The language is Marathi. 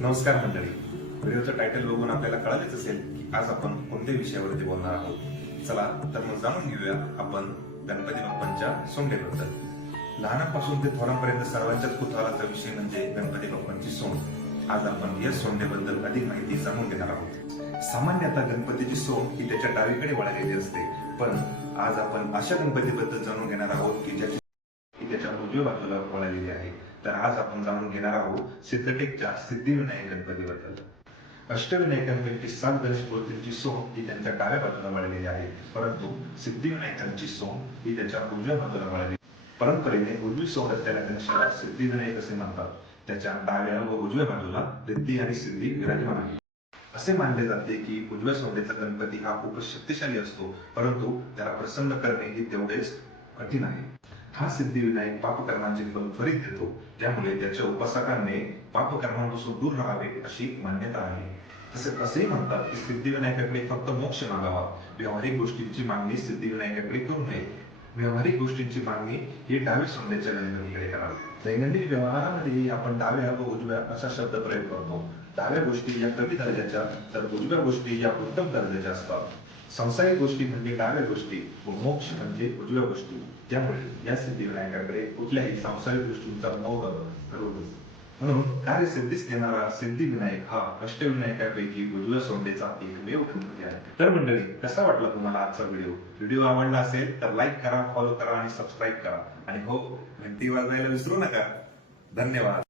नमस्कार मंडळी. व्हिडिओचं टायटल बघून आपल्याला कळालेच असेल की आज आपण कोणत्या विषयावरती बोलणार आहोत. चला तर मग जाणून घेऊया आपण गणपती बाप्पांच्या सोंडेबद्दल. लहानापासून ते थोरांपर्यंत सर्वांच्याच कुतूहलाचा विषय म्हणजे गणपती बाप्पांची सोंड. आज आपण या सोंडेबद्दल अधिक माहिती जाणून घेणार आहोत. सामान्यतः गणपतीची सोंड ही त्याच्या डावीकडे वळलेली असते, पण आज आपण अशा गणपतीबद्दल जाणून घेणार आहोत की ज्याची त्याच्या उजव्या बाजूला वळलेली आहे. तर आज आपण जाणून घेणार आहोत सिद्धटेकच्या सिद्धिविनायक गणपतीबद्दल. अष्टविनायकांपैकी 7 गणेश मूर्तींची सोंड ही त्यांच्या डाव्या बाजूला वळलेली आहे, परंतु सिद्धिविनायकांची सोंड ही त्याच्या उजव्या बाजूला वळलेली. परंपरेने उजवी सोंड असलेल्या गणेशाला सिद्धिविनायक असे म्हणतात. त्याच्या डाव्या व उजव्या बाजूला रिद्धी आणि सिद्धी विराजमान आहे. असे मानले जाते की उजव्या सोंडेचा गणपती हा खूपच शक्तिशाली असतो, परंतु त्याला प्रसन्न करणे हे तेवढेच कठीण आहे. हा सिद्धिविनायक पापकर्मांचे फल त्वरित देतो, त्यामुळे त्याच्या उपासकांनी पापकर्मांपासून दूर राहावे अशी मान्यता आहे. तसेच असेही म्हणतात की सिद्धिविनायकाकडे फक्त मोक्ष मागावा, व्यावहारिक गोष्टींची मागणी सिद्धिविनायकाकडे करू नये. व्यावहारिक गोष्टींची मागणी ही डाव्या सोंडेच्या गणपतीकडे करावी. दैनंदिन व्यवहारामध्ये आपण डाव्या व उजव्या असा शब्द प्रयोग करतो. डाव्या गोष्टी या कमी दर्जाच्या तर उजव्या गोष्टी या उत्तम दर्जाच्या असतात. संसारिक गोष्टी म्हणजे डाव्या गोष्टी व मोक्ष म्हणजे उजव्या गोष्टी. त्यामुळे या सिद्धिविनायकाकडे कुठल्याही संसारिक गोष्टींचा मोह करू नये. म्हणून कार्यसिद्धीस देणारा सिद्धिविनायक हा अष्टविनायकापैकी उजव्या सोंडेचा एकमेव गणपती आहे. तर मंडळी, कसा वाटला तुम्हाला आजचा व्हिडिओ? व्हिडिओ आवडला असेल तर लाईक करा, फॉलो करा आणि सबस्क्राईब करा. आणि हो, घंटी वाजवायला विसरू नका. धन्यवाद.